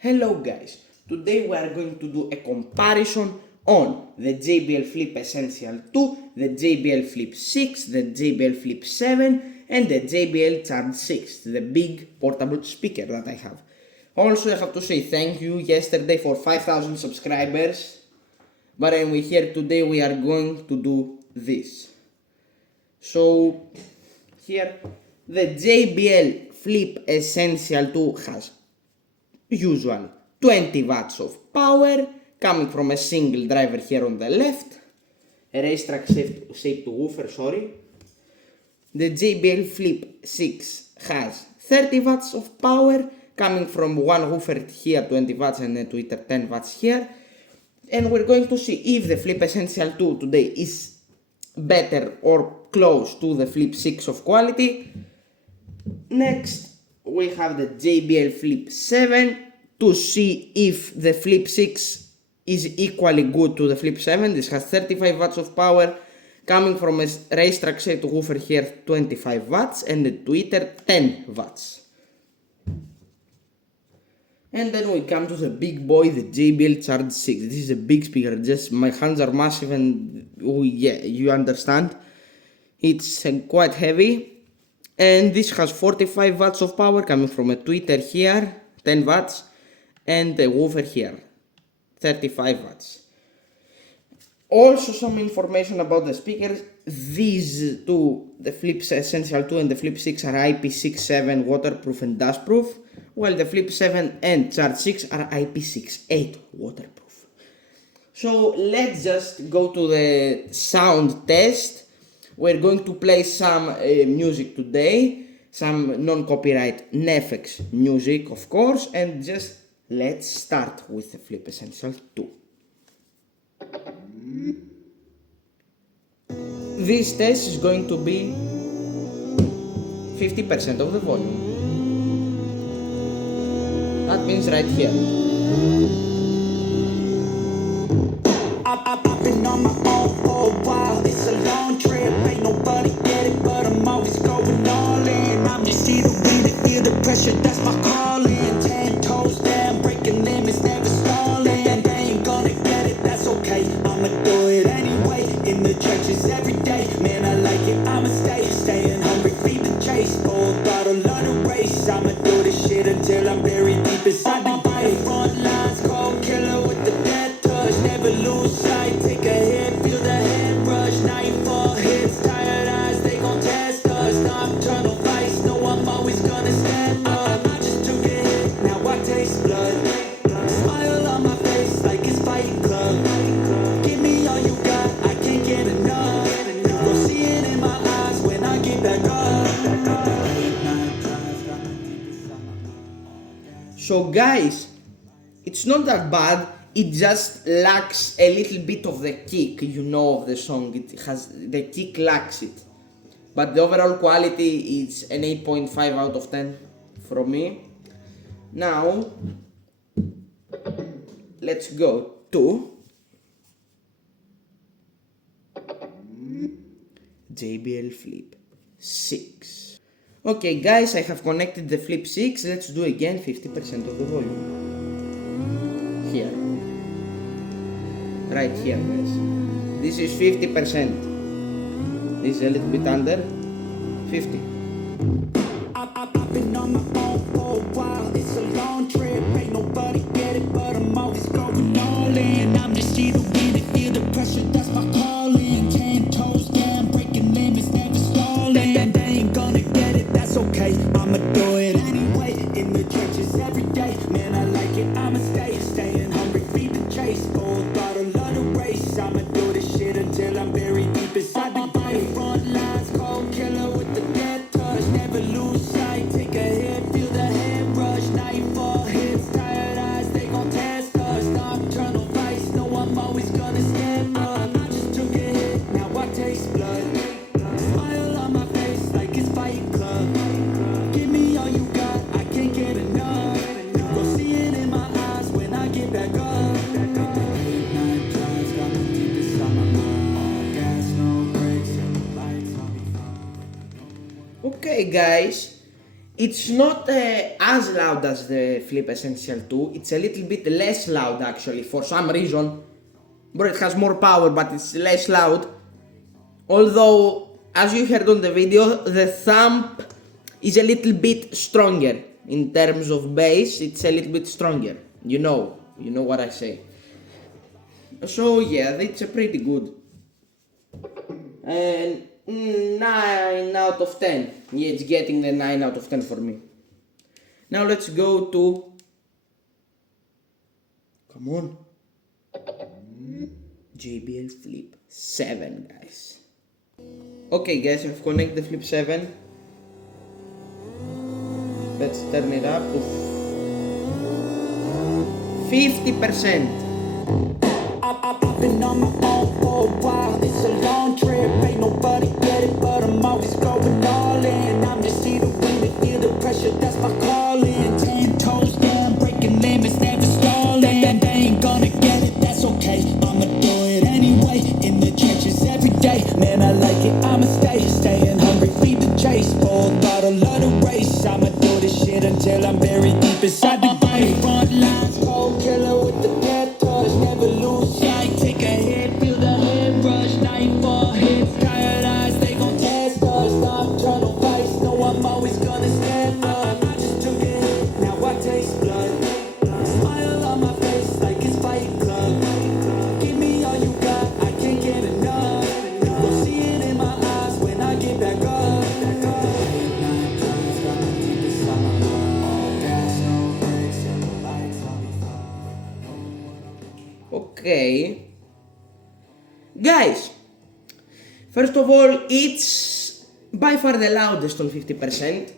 Hello guys, today we are going to do a comparison on the JBL Flip Essential 2, the JBL Flip 6, the JBL Flip 7 and the JBL Charge 6, the big portable speaker that I have. Also I have to say thank you yesterday for 5,000 subscribers, but anyway here today we are going to do this. So here the JBL Flip Essential 2 has usual 20 watts of power coming from a single driver here on the left, a racetrack shaped woofer, sorry. The JBL Flip 6 has 30 watts of power coming from one woofer here, 20 watts, and a tweeter 10 watts here. And we're going to see if the Flip Essential 2 today is better or close to the Flip 6 of quality. Next, we have the JBL Flip 7 to see if the Flip 6 is equally good to the Flip 7. This has 35 watts of power coming from a racetrack shaped woofer here, 25 watts, and a tweeter 10 watts. And then we come to the big boy, the JBL Charge 6. This is a big speaker, just my hands are massive and yeah, you understand. It's quite heavy. And this has 45 watts of power coming from a tweeter here, 10 watts, and a woofer here, 35 watts. Also some information about the speakers. These two, the Flip Essential 2 and the Flip 6, are IP67 waterproof and dustproof, while the Flip 7 and Charge 6 are IP68 waterproof. So let's just go to the sound test. We're going to play some music today, some non-copyright NEFX music of course, and just let's start with the Flip Essential 2. This test is going to be 50% of the volume. That means right here. I've been on my own for a while. It's a long trip, ain't nobody get it, but I'm always going all in. I'm just here to win it, feel the pressure, that's my calling. 10 toes down, breaking limits, never stalling. They ain't gonna get it, that's okay. I'ma do it anyway, in the trenches every day. Man, I like it, I'ma staying hungry, feed the chase. Full throttle, love the race. I'ma do this shit until I'm buried deep inside the grave. Front lines, cold killer with the death touch, never lose sight. Take a hit, feel the head rush. Nightfall hits, tired eyes, they gon' test us. Nocturnal vice, know I'm always gonna stand up. I just took a hit, now I taste blood. Smile on my face like it's Fight Club. Give me all you got, I can't get enough. You gon' see it in my eyes when I get back up. So guys, it's not that bad, it just lacks a little bit of the kick, you know, of the song. It has, the kick lacks it. But the overall quality is an 8.5 out of 10 from me. Now, let's go to JBL Flip 6. Okay guys, I have connected the Flip 6, let's do again 50% of the volume. Here. Right here guys. This is 50%. This is a little bit under 50. I've been on my own for a while. It's a long trip, ain't nobody get it, but I'm always going all in. I'm just here to win it, feel the pressure, that's my calling. 10 toes down, breaking limits, never stalling. They ain't gonna get it, that's okay. I'ma do it anyway, in the trenches every day. Man, I like it, I'ma staying hungry, feed the chase. Full throttle, love the race. I'ma do this shit until I'm buried deep inside the grave. Front lines, cold killer with the death touch, never lose sight. Take a hit, feel the head rush. Nightfall hits, tired eyes, they gon' test us. Nocturnal vice, know I'm always gonna stand up. I just took a hit, now I taste blood. Smile on my face like it's Fight Club. Give me all you got, I can't get enough. You gon' see it in my eyes when I get back up. Midnight drives got me deep inside my mind. All gas, no brakes, and the lights on me. Okay guys, it's not as loud as the Flip Essential 2, it's a little bit less loud actually for some reason. Bro, it has more power but it's less loud. Although, as you heard on the video, the thump is a little bit stronger. In terms of bass, it's a little bit stronger. You know what I say. So yeah, it's a pretty good. And 9 out of 10. Yeah, it's getting the 9 out of 10 for me. Now let's go to... Come on. JBL Flip 7, guys. Okay guys, I've connected the Flip 7. Let's turn it up to 50%. I've been on my own for a while. It's a long trip, ain't nobody get it, but I'm always going all in. I'm just here to win it, feel the pressure, that's my calling. 10 toes down, breaking limits, never stalling. They ain't gonna get it, that's okay. I'ma do it anyway, in the trenches every day. Man, I like it, I'ma staying hungry, feed the chase. Full throttle of the race, I'ma do this shit until I'm buried deep inside the grave. Front lines, cold killer with the death touch, never lose sight. Take a hit, feel the head rush, nightfall hits, tired eyes, they gon' test us. Nocturnal vice, know I'm always gonna stand up. I just took a hit, now I taste blood. Smile on my face like it's Fight Club. Give me all you got, I can't get enough. You'll see it in my eyes when I get back up. Okay. Guys, first of all, it's by far the loudest on 50%.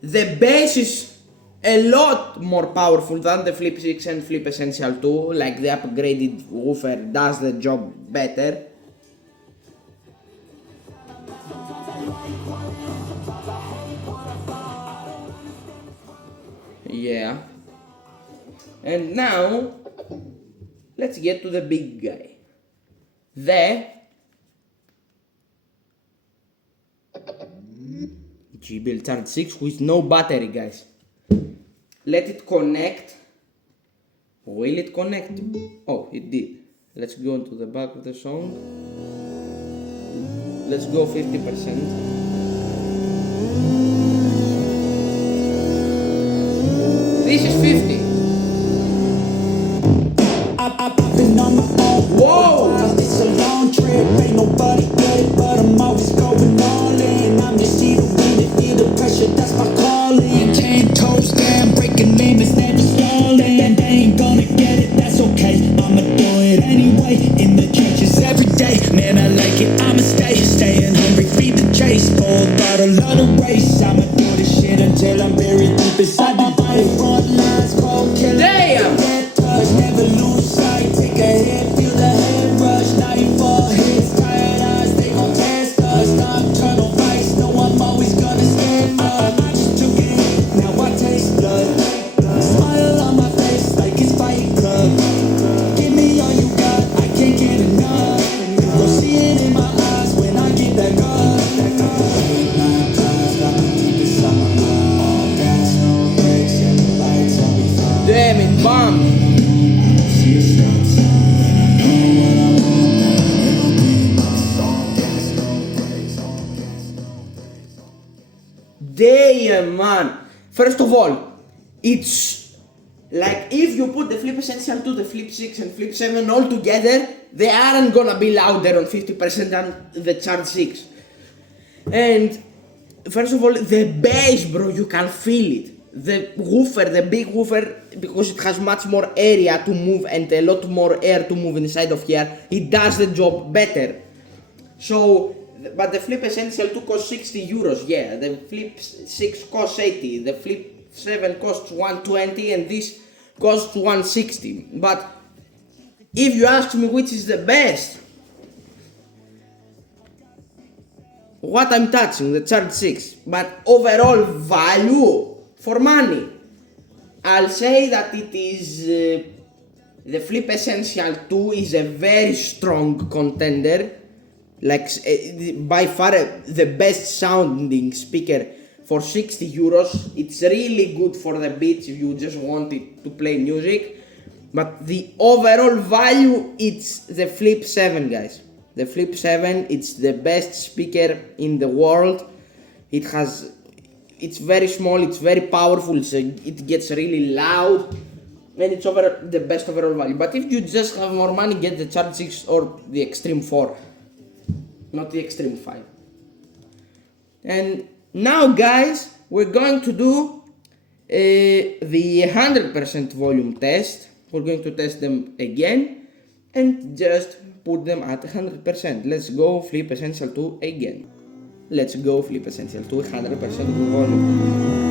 The bass is a lot more powerful than the Flip 6 and Flip Essential 2, like the upgraded woofer does the job better. Yeah. And now, let's get to the big guy. The JBL Charge 6 with no battery, guys. Let it connect. Will it connect? Oh, it did. Let's go into the back of the song. Let's go 50%. This is 50. I've been on my own. Whoa! It's a long trip, ain't nobody get it, but I'm always going all in. I'm just here to win it, feel the pressure, that's my calling. 10 toes down, breaking limits, never stalling. They ain't gonna get it, that's okay. I'ma do it anyway, in the trenches every day. Man, I like it, I'ma staying hungry, feed the chase. Full throttle of the race, I'ma do this shit until I'm buried deep inside the fight. Front lines, cold killer. Damn! Never lose sight, take a hit, feel the head rush, nightfall hits, tired eyes, they gon' test us. Nocturnal vice, know I'm always gonna stand up. I just took a hit, now I taste blood. Smile on my face like it's Fight Club. Give me all you got, I can't get enough. You'll see it in my eyes when I get back up. 8, 9 times, got me deep inside my mind. All gas, no brakes, and the lights on me fine. Damn it, bomb! Damn, man! First of all, it's like if you put the Flip Essential 2, the Flip 6 and Flip 7 all together, they aren't gonna be louder on 50% than the Charge 6. And first of all, the bass, bro, you can feel it. The woofer, the big woofer, because it has much more area to move and a lot more air to move inside of here, it does the job better. So, but the Flip Essential 2 costs 60 euros, yeah, the Flip 6 costs 80, the Flip 7 costs 120 and this costs 160. But if you ask me which is the best, what I'm touching, the Charge 6, but overall value for money, I'll say that it is the Flip Essential 2 is a very strong contender, like by far the best sounding speaker for 60 euros. It's really good for the beach if you just wanted to play music. But the overall value, it's the Flip 7, guys. The Flip 7, it's the best speaker in the world. It's very small, it's very powerful, it gets really loud, and it's the best overall value. But if you just have more money, get the Charge 6 or the Extreme 4, not the Extreme 5. And now, guys, we're going to do the 100% volume test. We're going to test them again and just put them at 100%. Let's go Flip Essential 2 again. Let's go Flip Essential 2 100% volume.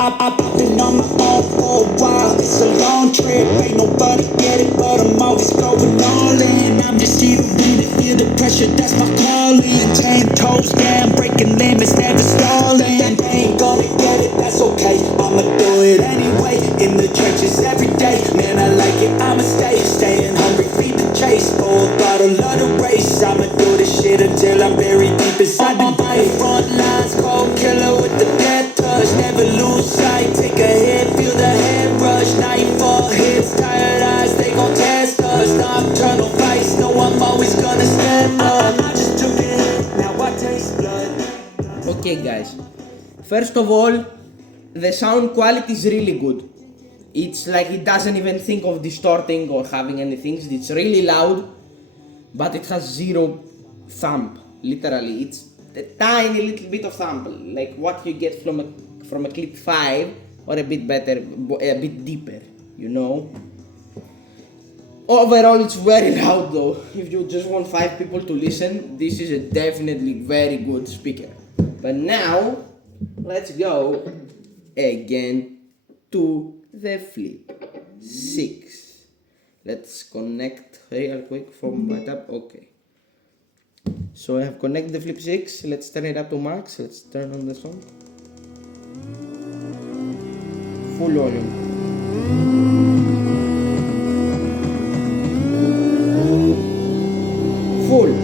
I've been on my own for a while. It's a long trip, ain't nobody get it, but I'm always going all in. I'm just here to win it, feel the pressure, that's my calling. 10 toes down, breaking limits, never stalling. They ain't gonna get it, that's okay. I'ma do it anyway. In the trenches every day, man, I like it. I'ma staying hungry, feed the chase. Full bottle of the race. I'ma do this shit until I'm buried deep inside the grave. Front lines, cold killer with the death touch. Never lose sight, take a hit, feel the head rush. Nightfall hits, tired eyes, they gon' test us. Nocturnal vice, no, I'm always gonna step up. I just took it, now I taste blood. Okay, guys, first of all, the sound quality is really good. It's like it doesn't even think of distorting or having anything. It's really loud, but it has zero thump. Literally, it's a tiny little bit of thump, like what you get from a Clip 5, or a bit better, a bit deeper, you know. Overall, it's very loud though. If you just want 5 people to listen, this is a definitely very good speaker. But now, let's go again to the Flip 6. Let's connect real quick from my tab. Okay. So I have connected the Flip 6. Let's turn it up to max. Let's turn on the song. Full volume. Full.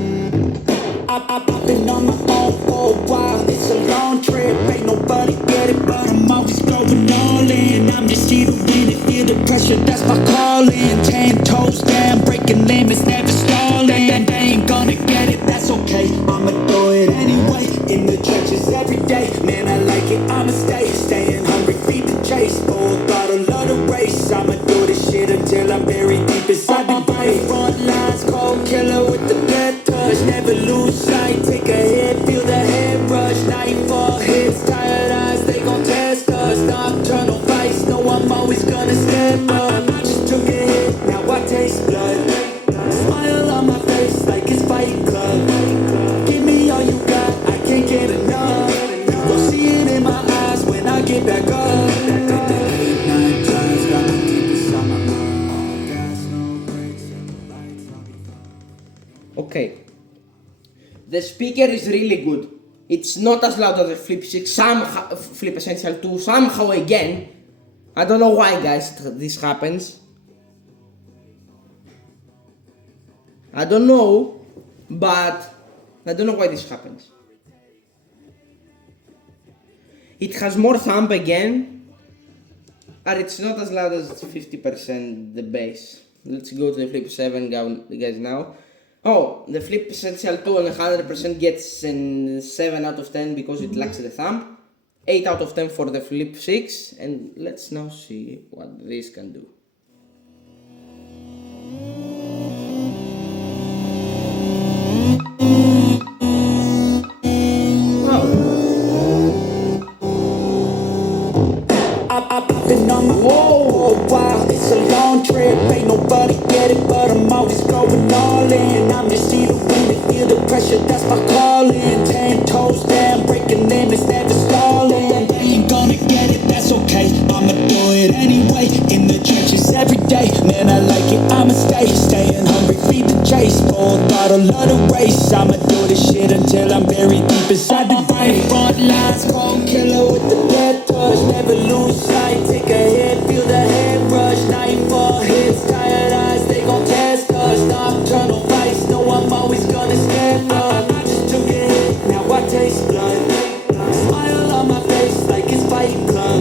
I've been on my own for a while. It's a long trip, ain't nobody get it, but I'm always going all in. I'm just here to win it, feel the pressure, that's my calling. 10 toes down, breaking limits, never stalling. They ain't gonna get it, that's okay. I'ma do it anyway. In the trenches every day, man, I like it. I'ma staying hungry, feed the chase. Full bottle of the race. I'ma do this shit until I'm buried deep inside the grave. Front lines, cold killer with the death touch. Never lose sight, take a hit, feel the head rush. Nightfall hits, tired eyes, they gon' test us. Nocturnal vice, no, I'm always gonna step up. I just took a hit, now I taste blood. Smile on my face like it's Fight Club. Give me all you got, I can't get enough. You gon' see it in my eyes when I get back up. 8, 9 times, got me deep inside my mind. Gas, no brakes, and the lights, I'll be fine. Okay. The speaker is really good. It's not as loud as the Flip 6, Flip Essential 2, somehow again. I don't know why, guys, this happens. I don't know, but I don't know why this happens. It has more thump again, but it's not as loud as 50% the bass. Let's go to the Flip 7 guys now. Oh, the Flip Essential 2 and 100% gets an 7 out of 10 because it lacks the thump. 8 out of 10 for the Flip 6, and let's now see what this can do. I've been on my own for a while. It's a long trip, ain't nobody get it, but I'm always going all in. I'm just here to win it, feel the pressure, that's my calling. 10 toes down, breaking limits, never stalling. They ain't gonna get it, that's okay. I'ma do it anyway. In the trenches every day, man, I like it. I'ma staying hungry, feed the chase. Full bottle of the race. I'ma do this shit until I'm buried deep inside the grave. Front lines, cold killer with the death touch. Never lose sight, take a hit, feel the head rush. Nightfall hits, tired eyes, they gon' test us. Nocturnal vice, no, I'm always gonna my face like it's Fight Club.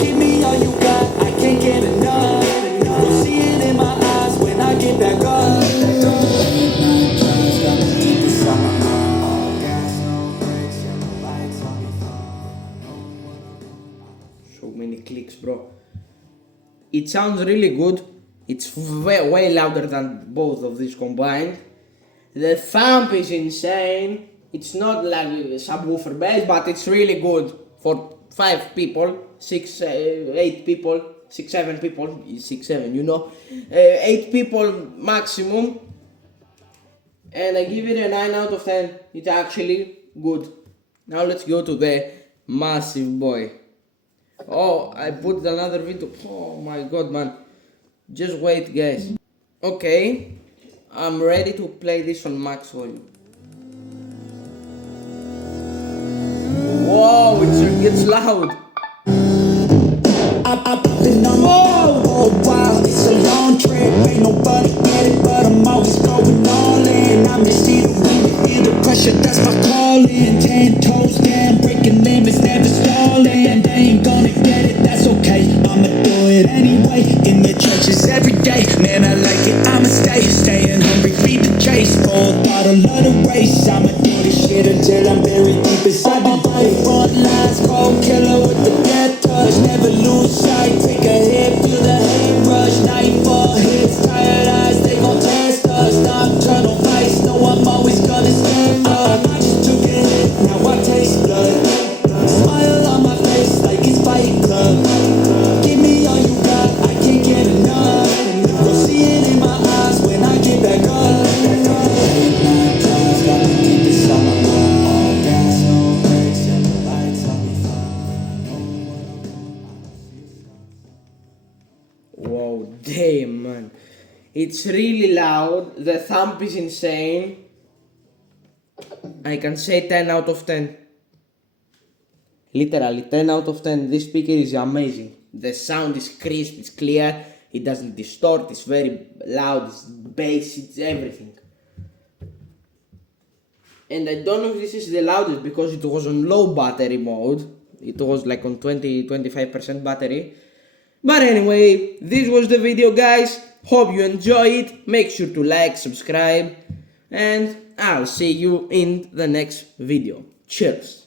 Give me all you got, I can't get enough. You'll see it in my eyes when I get back up. Midnight drives got me deep inside my mind. All gas, no brakes, yeah, the lights on me. So many clicks, bro. It sounds really good. It's way louder than both of these combined. The thump is insane. It's not like a subwoofer bass, but it's really good for 5 people, 6, 8 people, 6, 7 people, 6, 7, you know, 8 people maximum. And I give it a 9 out of 10. It's actually good. Now let's go to the massive boy. Oh, I put another video. Oh my god, man. Just wait, guys. Okay, I'm ready to play this on max volume. Whoa, it gets loud. I've been on my own for a while. It's a long trip, ain't nobody get it, but I'm always going all in. I'm just here to win it, feel the pressure, that's my calling. 10 toes down, breaking limits, never stalling. They ain't gonna get it, that's okay. I'ma do it anyway. In the trenches every day, man, I like it. I'ma staying hungry, feed the chase. Full throttle of the race. I'ma do this shit until I'm buried deep inside the grave. Front lines, cold killer with the death touch. Never lose sight, take a hit, feel the hate rush. Nightfall hits, tired eyes, they gon' test us. Nocturnal vice, know I'm always gonna stand up. I just took a hit, now I taste blood. Smile on my face like it's Fight Club. Give me all you got, I can't get enough. You'll see it in my eyes when I get back up. Midnight drives got me deep inside my mind. All gas, no brakes, yeah, the lights on me. Wow, damn, man. It's really loud. The thump is insane. I can say 10 out of 10. Literally 10 out of 10. This speaker is amazing. The sound is crisp, it's clear, it doesn't distort, it's very loud, it's bass, it's everything. And I don't know if this is the loudest because it was on low battery mode. It was like on 20-25% battery. But anyway, this was the video, guys. Hope you enjoy it. Make sure to like, subscribe, and I'll see you in the next video. Cheers.